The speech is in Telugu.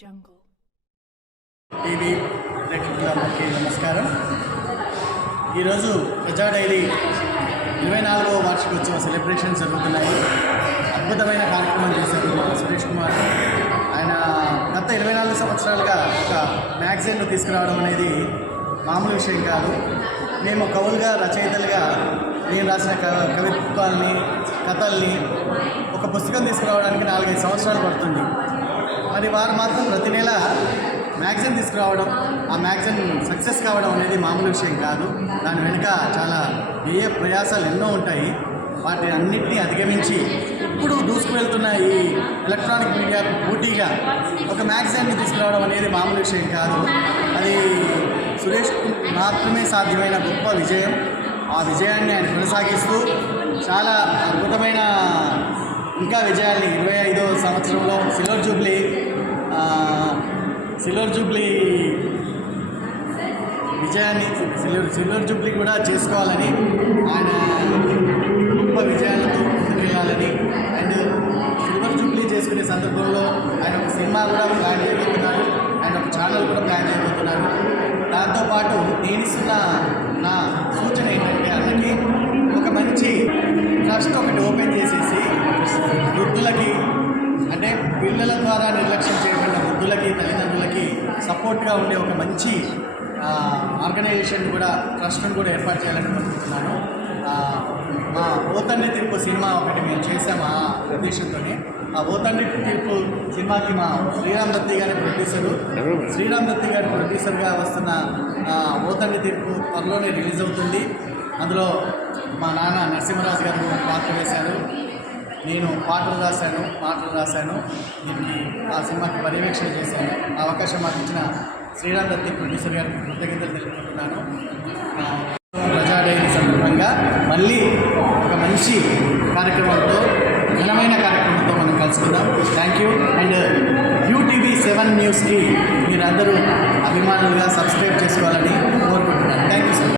Jungle. టీవీ ప్రేక్షకులందరికీ నమస్కారం. ఈరోజు ప్రజా డైరీ 24వ వార్షికోత్సవ సెలబ్రేషన్ జరుగుతున్నాయి. అద్భుతమైన కార్యక్రమం చేశారు సురేష్ కుమార్. ఆయన గత 24 సంవత్సరాలుగా ఒక మ్యాగజైన్ను తీసుకురావడం అనేది మామూలు విషయం కాదు. మేము కవులుగా రచయితలుగా నేను రాసిన కవిత్వాల్ని కథల్ని ఒక పుస్తకం తీసుకురావడానికి 4-5 సంవత్సరాలు పడుతుంది. మరి వారు మాత్రం ప్రతి నెల మ్యాగజైన్ తీసుకురావడం, ఆ మ్యాగజైన్ సక్సెస్ కావడం అనేది మామూలు విషయం కాదు. దాని వెనుక చాలా ప్రయాసాలు ఎన్నో ఉంటాయి. వాటిని అన్నింటినీ అధిగమించి ఇప్పుడు దూసుకువెళ్తున్న ఈ ఎలక్ట్రానిక్ మీడియాకు పోటీగా ఒక మ్యాగజైన్ని తీసుకురావడం అనేది మామూలు విషయం కాదు. అది సురేష్ మాత్రమే సాధ్యమైన గొప్ప విజయం. ఆ విజయాన్ని ఆయన కొనసాగిస్తూ చాలా అద్భుతమైన ఇంకా విజయాన్ని 25వ సంవత్సరంలో సిల్వర్ జూబ్లీ విజయాన్ని సిల్వర్ జూబ్లీ కూడా చేసుకోవాలని, ఆయన గొప్ప విజయాలతో ముందుకెళ్ళాలని, అండ్ సిల్వర్ జూబ్లీ చేసుకునే సందర్భంలో ఆయన ఒక సినిమా కూడా ప్లాన్ చేయబోతున్నారు, ఆయన ఒక ఛానల్ కూడా ప్లాన్ చేయబోతున్నారు. దాంతోపాటు నేను ఇస్తున్న నా సూచన ఏంటంటే అన్నకి ఒక మంచి ట్రస్ట్ ఒకటి ఓపెన్ చేసేసి వృద్ధులకి, అంటే పిల్లల ద్వారా నిర్లక్ష్యం చేయబడిన వృద్ధులకి, తల్లిదండ్రులకి సపోర్ట్గా ఉండే ఒక మంచి ఆర్గనైజేషన్ కూడా, ట్రస్ట్ను కూడా ఏర్పాటు చేయాలని కోరుకుంటున్నాను. మా ఓతండ్రి తీర్పు సినిమా ఒకటి మేము చేసాము ఆ ఉద్దేశంతోనే. ఆ ఓతండ్రి తీర్పు సినిమాకి మా శ్రీరామ్ దత్తి గారి ప్రొడ్యూసర్గా వస్తున్న ఓతండ్రి తీర్పు త్వరలోనే రిలీజ్ అవుతుంది. అందులో మా నాన్న నరసింహరాజు గారు పాత్ర వేశారు, నేను మాటలు రాశాను. దీనికి ఆ సినిమాకి పర్యవేక్షణ చేశాను. ఆ అవకాశం మాకు ఇచ్చిన శ్రీరామ్ దత్తి ప్రొడ్యూసర్ గారికి కృతజ్ఞతలు తెలుపుకుంటున్నాను. ప్రజా డైరీ సందర్భంగా మళ్ళీ ఒక మంచి కార్యక్రమంతో, ఘనమైన కార్యక్రమంతో మనం కలుసుకుందాం. Thank you. అండ్ యూటీవీ 7 న్యూస్కి మీరందరూ అభిమానులుగా సబ్స్క్రైబ్ చేసుకోవాలని కోరుకుంటున్నాను. Thank you.